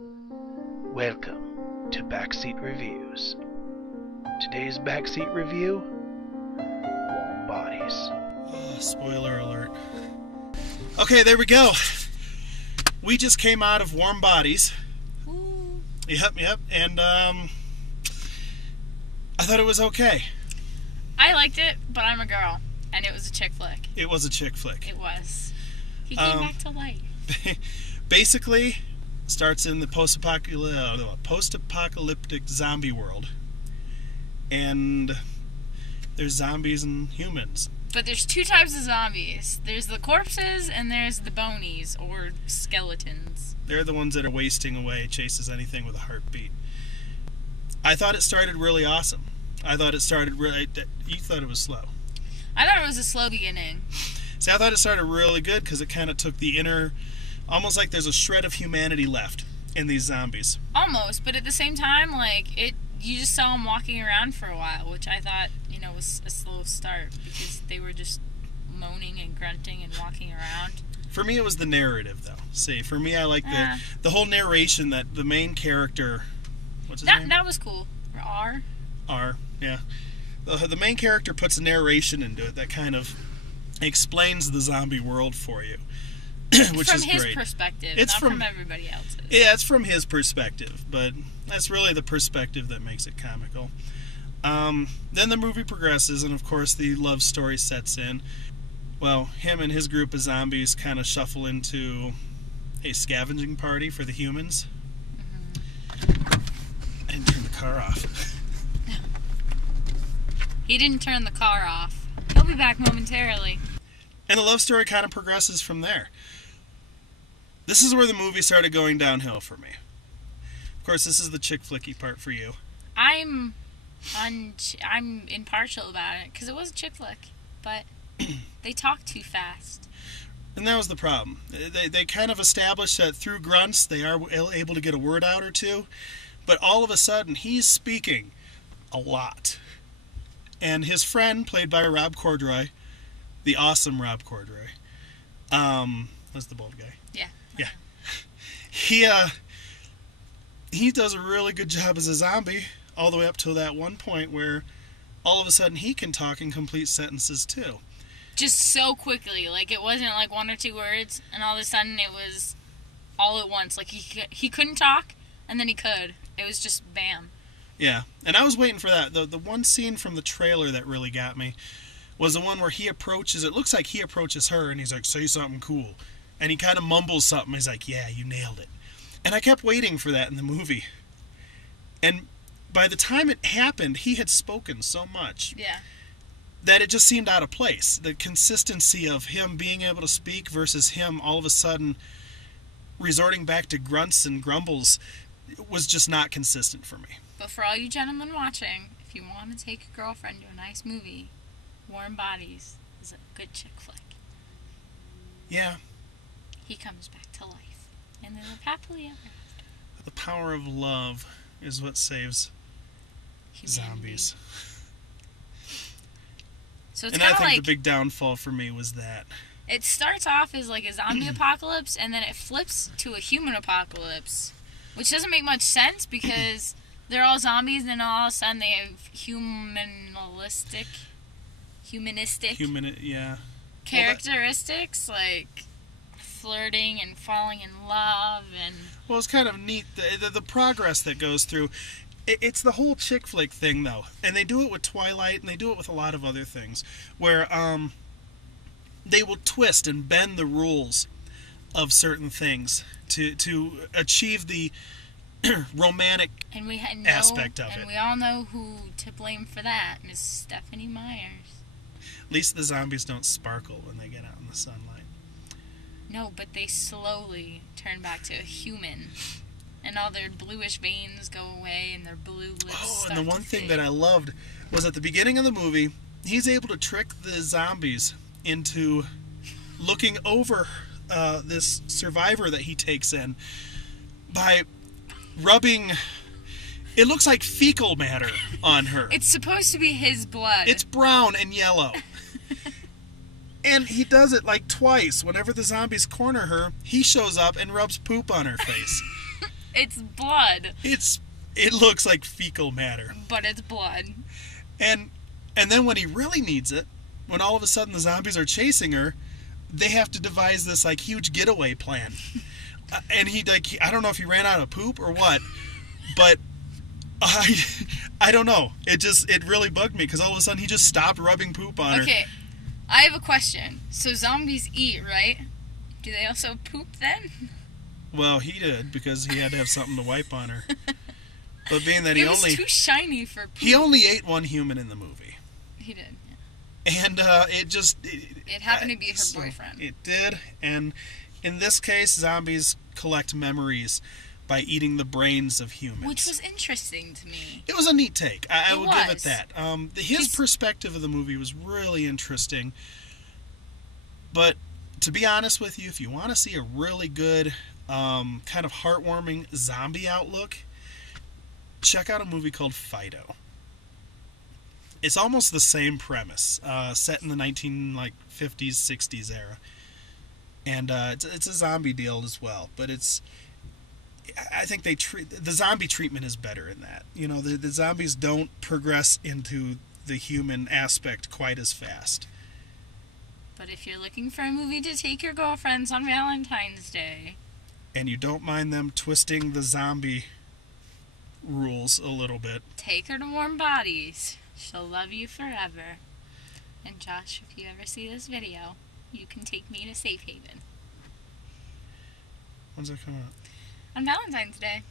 Welcome to Backseat Reviews. Today's Backseat review, Warm Bodies. Oh, spoiler alert. Okay, there we go. We just came out of Warm Bodies. Ooh. Yep. And, I thought it was okay. I liked it, but I'm a girl. And it was a chick flick. It was a chick flick. It was. He came back to life. Basically, starts in the post-apocalyptic zombie world. And there's zombies and humans. But there's two types of zombies. There's the corpses and there's the bonies, or skeletons. They're the ones that are wasting away, chases anything with a heartbeat. I thought it started really awesome. I thought it started really... You thought it was slow. I thought it was a slow beginning. See, I thought it started really good because it kind of took the inner... Almost like there's a shred of humanity left in these zombies. Almost, but at the same time, you just saw them walking around for a while, which I thought, was a slow start because they were just moaning and grunting and walking around. For me, it was the narrative, though. See, for me, I like the whole narration that the main character... What's his name? That was cool. R, yeah. The main character puts a narration into it that kind of explains the zombie world for you, which is great. From his perspective, not from everybody else's. Yeah, it's from his perspective, but that's really the perspective that makes it comical. Then the movie progresses, and of course the love story sets in. Well, him and his group of zombies kind of shuffle into a scavenging party for the humans. Mm-hmm. I didn't turn the car off. He didn't turn the car off. He'll be back momentarily. And the love story kind of progresses from there. This is where the movie started going downhill for me. Of course, this is the chick flicky part for you. I'm impartial about it because it was a chick flick, but they talk too fast. And that was the problem. They kind of established that through grunts they are able to get a word out or two, but all of a sudden he's speaking a lot. And his friend, played by Rob Courdry, the awesome Rob Courdry, was the bald guy. Yeah. He does a really good job as a zombie, all the way up to that one point where all of a sudden he can talk in complete sentences too. Just so quickly, it wasn't like one or two words, and all of a sudden it was all at once. He couldn't talk, and then he could. It was just bam. Yeah, and I was waiting for that. The one scene from the trailer that really got me was the one where he approaches, it looks like he approaches her, and he's like, say something cool. And he kind of mumbles something. He's like, yeah, you nailed it. And I kept waiting for that in the movie. And by the time it happened, he had spoken so much that it just seemed out of place. The consistency of him being able to speak versus him all of a sudden resorting back to grunts and grumbles was just not consistent for me. But for all you gentlemen watching, if you want to take a girlfriend to a nice movie, Warm Bodies is a good chick flick. Yeah. He comes back to life, and they live happily ever after. The power of love is what saves zombies. So it's and I think like, the big downfall for me was that. It starts off as like a zombie apocalypse, and then it flips to a human apocalypse, which doesn't make much sense because they're all zombies, and then all of a sudden they have humanistic characteristics, like flirting and falling in love. And well, it's kind of neat the progress that goes through. It's the whole chick flick thing, though, and they do it with Twilight, and they do it with a lot of other things, where they will twist and bend the rules of certain things to achieve the romantic aspect of it. And we all know who to blame for that, Miss Stephanie Myers. At least the zombies don't sparkle when they get out in the sunlight. No, but they slowly turn back to a human. And all their bluish veins go away, and their blue lips start and the one to thing fade. that I loved was at the beginning of the movie, he's able to trick the zombies into looking over this survivor that he takes in by rubbing... It looks like fecal matter on her. It's supposed to be his blood. It's brown and yellow. And he does it like twice. Whenever the zombies corner her, he shows up and rubs poop on her face. It's blood. It looks like fecal matter. But it's blood. And then when he really needs it, when all of a sudden the zombies are chasing her, they have to devise this like huge getaway plan. And I don't know if he ran out of poop or what, but I don't know. It really bugged me because all of a sudden he just stopped rubbing poop on her. Okay, I have a question. So zombies eat, right? Do they also poop then? Well, he did because he had to have something to wipe on her. But being that it was too shiny for poop. He only ate one human in the movie. He did. Yeah. And it happened to be her boyfriend. It did, and in this case, zombies collect memories by eating the brains of humans. Which was interesting to me. It was a neat take. I will give it that. His perspective of the movie was really interesting. But to be honest with you, if you want to see a really good, kind of heartwarming zombie outlook, check out a movie called Fido. It's almost the same premise, set in the 1950s, 60s era. And it's a zombie deal as well, but I think the zombie treatment is better in that. You know, the zombies don't progress into the human aspect quite as fast. But if you're looking for a movie to take your girlfriends on Valentine's Day, and you don't mind them twisting the zombie rules a little bit, take her to Warm Bodies. She'll love you forever. And Josh, if you ever see this video, you can take me to Safe Haven. When's that coming out? On Valentine's Day.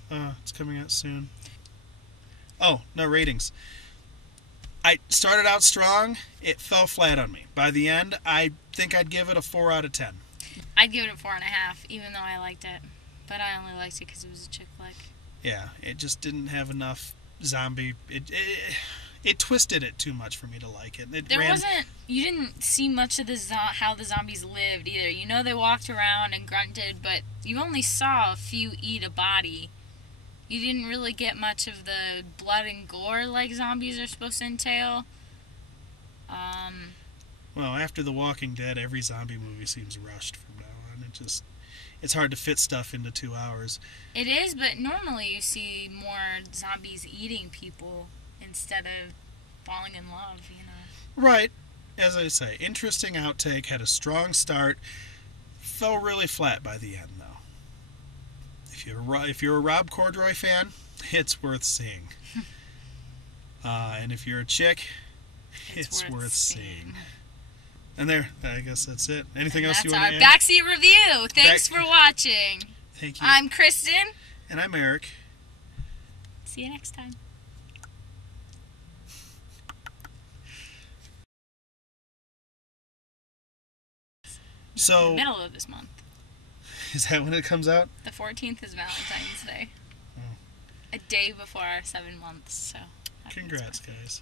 It's coming out soon. Oh, no ratings. I started out strong. It fell flat on me. By the end, I think I'd give it a 4 out of 10. I'd give it a 4.5, even though I liked it. But I only liked it because it was a chick flick. Yeah, it just didn't have enough zombie. It twisted it too much for me to like it. You didn't see much of how the zombies lived either. You know, they walked around and grunted, but you only saw a few eat a body. You didn't really get much of the blood and gore like zombies are supposed to entail. Well, after The Walking Dead, every zombie movie seems rushed from now on. It's hard to fit stuff into 2 hours. It is, but normally you see more zombies eating people instead of falling in love, you know. Right. As I say, interesting outtake, had a strong start, fell really flat by the end, though. If you're a Rob Corddry fan, it's worth seeing. And if you're a chick, it's worth seeing. And there, I guess that's it. Anything else you want to add? That's our Backseat review. Thanks for watching. Thank you. I'm Kristen. And I'm Eric. See you next time. So, middle of this month. Is that when it comes out? The 14th is Valentine's Day. A day before our 7 months, so. Congrats, guys.